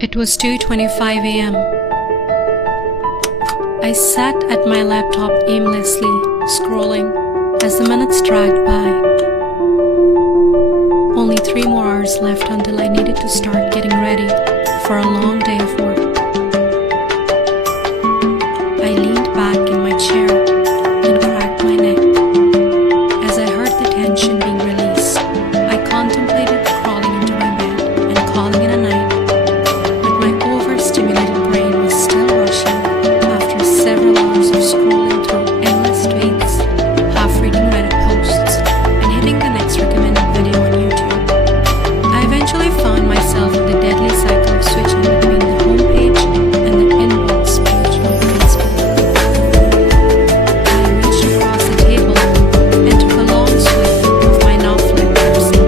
It was 2:25 a.m. I sat at my laptop aimlessly, scrolling as the minutes dragged by. Only 3 more hours left until I needed to start getting ready for a long day of work. I leaned back in my chair and cracked my neck. As I heard the tension being released, I contemplated crawling into my bed and calling it a night. But my overstimulated brain was still rushing after several hours of scrolling through endless tweets, half-reading Reddit posts, and hitting the next recommended video on YouTube. I eventually found myself in the deadly cycle of switching between the homepage and the inbox page on Facebook. I reached across the table and took a long swig of my now-fled Pepsi,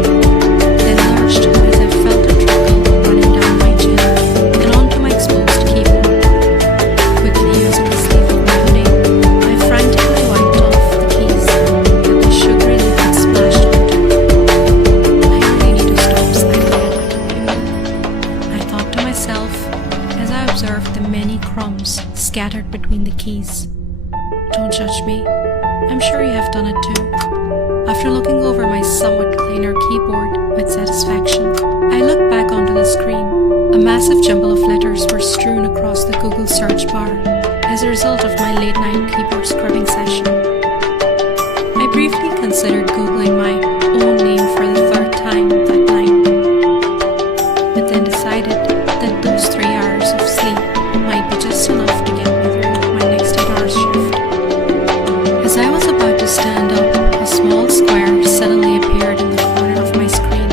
then lurched as I felt a trickle running down my chin and onto my exposed keyboard. Quickly using the sleeve of my hoodie, I frantically wiped off the keys that the sugary liquid splashed onto. I really need to stop cycling at my computer, I thought to myself as I observed the many crumbs scattered between the keys. Don't judge me. I'm sure you have done it too. After looking over my somewhat cleaner keyboard with satisfaction, I looked back onto the screen. A massive jumble of letters were strewn across the Google search bar as a result of my late-night keyboard scrubbing session. I briefly considered Googling my own name for the 3rd time that night, but then decided that those 3 hours of sleep might be just enough to get me through my next 8 hours shift. As I was about to stand up, a small square suddenly appeared in the corner of my screen.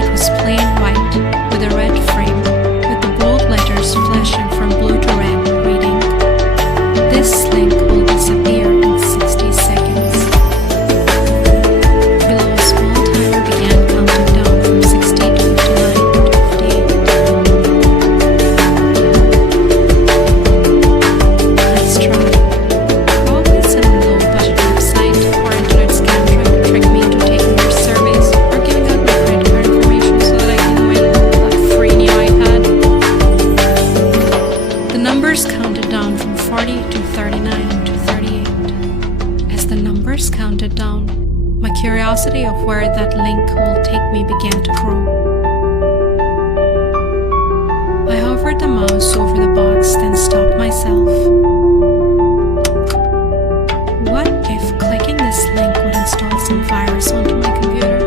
It was plain white with a red frame, with the bold letters flashing from blue to red, reading, "This link will disappear in 60 seconds." Below, a small timer began counting down from 60 to 59 to 58. Let's try. Probably some low-budget website or internet scam trying to trick me into taking their surveys or giving out my credit card information so that I can win that free new iPad. The numbers counted down from 40 to 39 to 38. As the numbers counted down, my curiosity of where that link will take me began to grow. I hovered the mouse over the box, then stopped myself. What if clicking this link would install some virus onto my computer?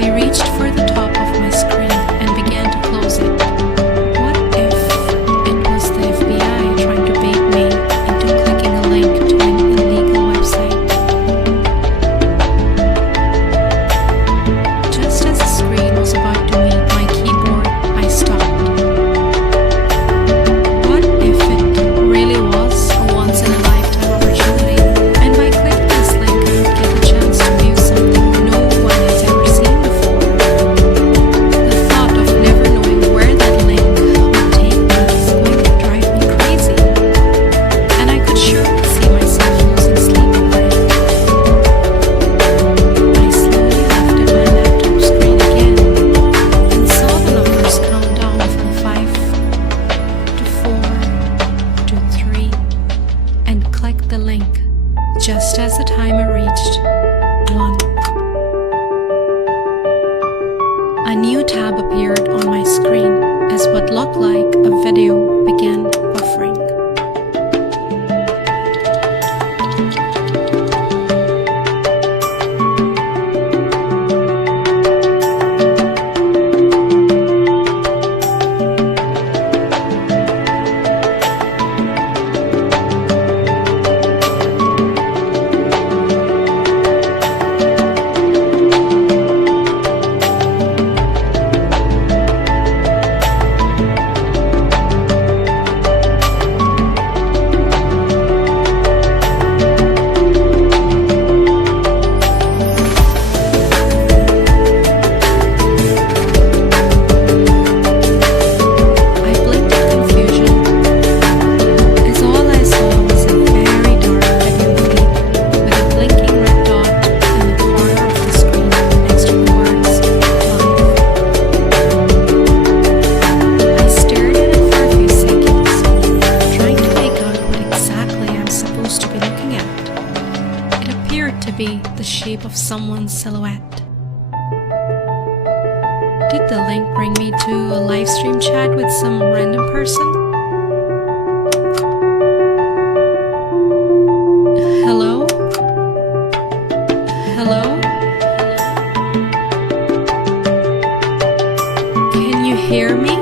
I reached for the top of my screen and began to close it. What if it was the FBI trying to bait me into clicking a link to an illegal website? Just as the screen was about to meet my keyboard, I stopped. What if it really was a once-in-a-lifetime opportunity, and by clicking this link I would get a chance to view something no one has ever seen before? The thought of never knowing where that link would take me is going to drive me crazy, and I could surely see myself losing sleep over it. I slowly lifted my laptop screen again and saw the numbers count down from 5 to 4 to 3 and clicked the link just as the timer reached 1. A new tab appeared on my screen as what looked like a video began buffering. to be the shape of someone's silhouette. Did the link bring me to a live stream chat with some random person? Hello? Hello? Can you hear me?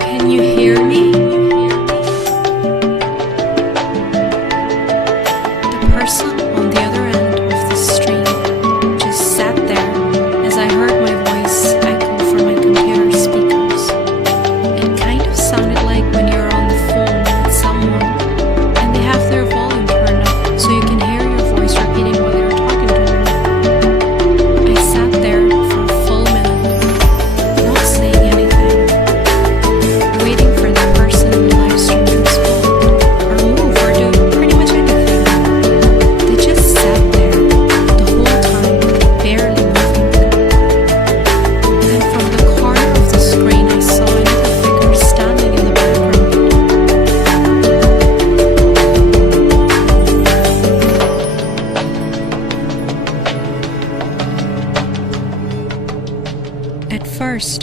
Can you hear me? The person on the other end of the stream just sat there as I heard my voice echo from my computer speakers. It kind of sounded like when you're on the phone with someone and they have their volume turned up so you can hear your voice repeating while you're talking to them. I sat there for a full minute, not saying anything, waiting for the person in the live stream to respond or move or do pretty much anything. They just sat there the whole time, barely moving. Then from the corner of the screen I saw another figure standing in the background. At first,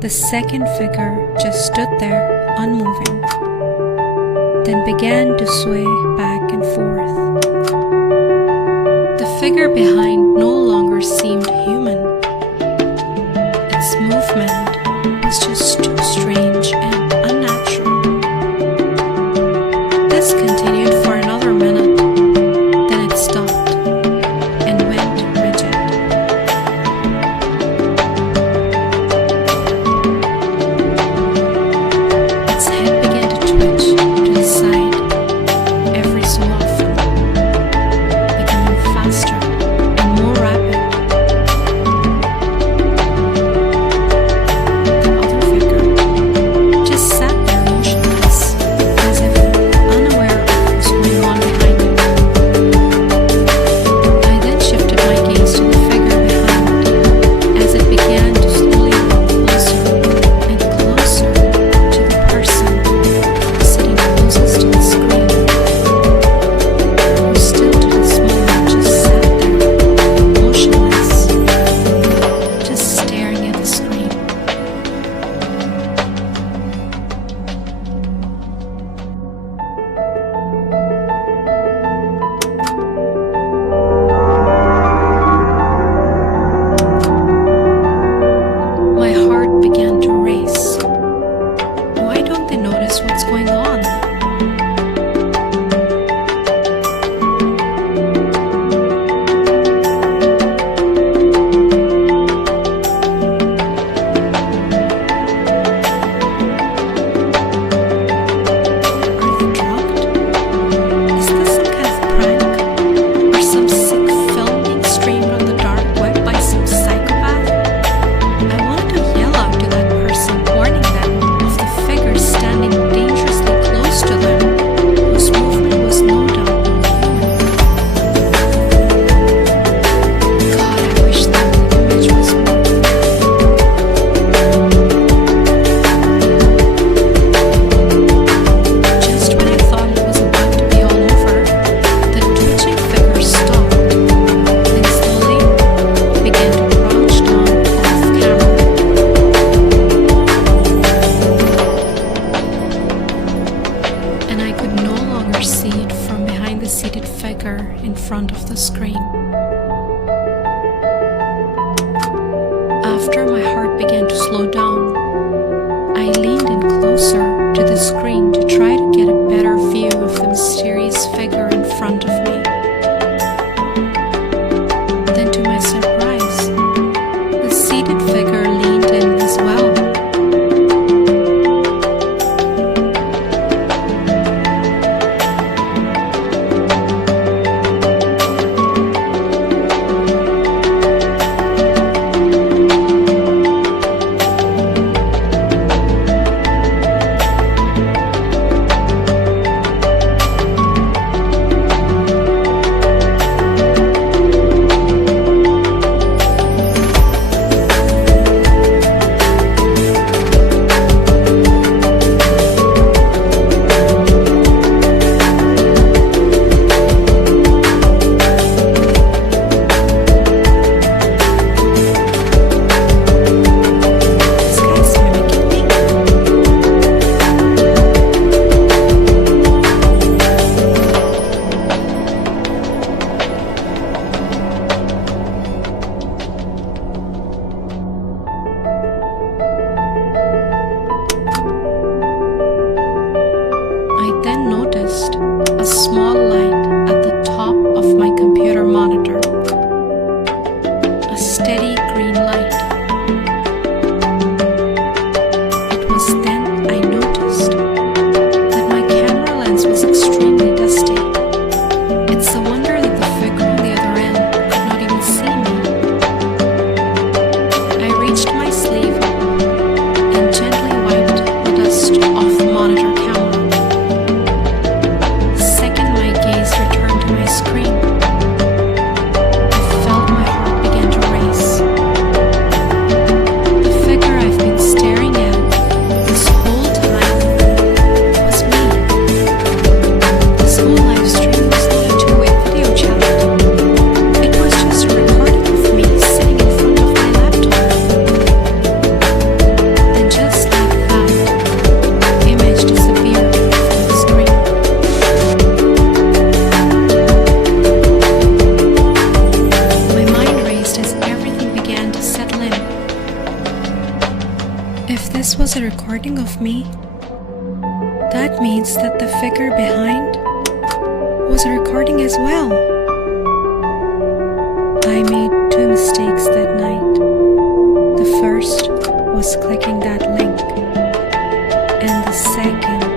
the second figure just stood there, unmoving, then began to sway back and forth. The figure behind no longer seemed human. Its movement was just too strange and unnatural. This continued for another minute, then it stopped and went rigid. Its head began to twitch to the side every so often, becoming faster and more rapid. The other figure just sat there motionless, as if unaware of what was going on behind it. I then shifted my gaze to the figure behind as it began to slowly move closer and closer to the person sitting closest to the screen, who still to this moment just sat there, motionless, just staring at the screen. My heart began to race. Why don't they notice what's going on? Are they drugged? Is this some kind of prank? Or some sick film being streamed on the dark web by some psychopath? I wanted to yell out to that person, warning them of the figure standing dangerously close to them, whose movement was no doubt unhuman. God, I wish that the image was more clear. Just when I thought it was about to be all over, the twitching figure stopped, then slowly began to crouch down off camera. And I could no longer see it from behind the seated figure in front of the screen. After my heart began to slow down, I leaned in closer to the screen to try to get a better view of the mysterious figure in front of me. Then to my surprise, the seated figure leaned in as well. extremely dusty. It's a wonder that the figure on the other end could not even see me. I reached my sleeve and gently wiped the dust off the monitor camera. The second my gaze returned to my screen, I felt my heart begin to race. The figure I've been staring at this whole time was me. This whole live stream was not a two-way video chat. It was just a recording of me sitting in front of my laptop. And just like that, the image disappeared from the screen. My mind raced as everything began to settle in. If this was a recording of me, that means that the figure behind was a recording as well. I made two mistakes that night. The first was clicking that link, and the second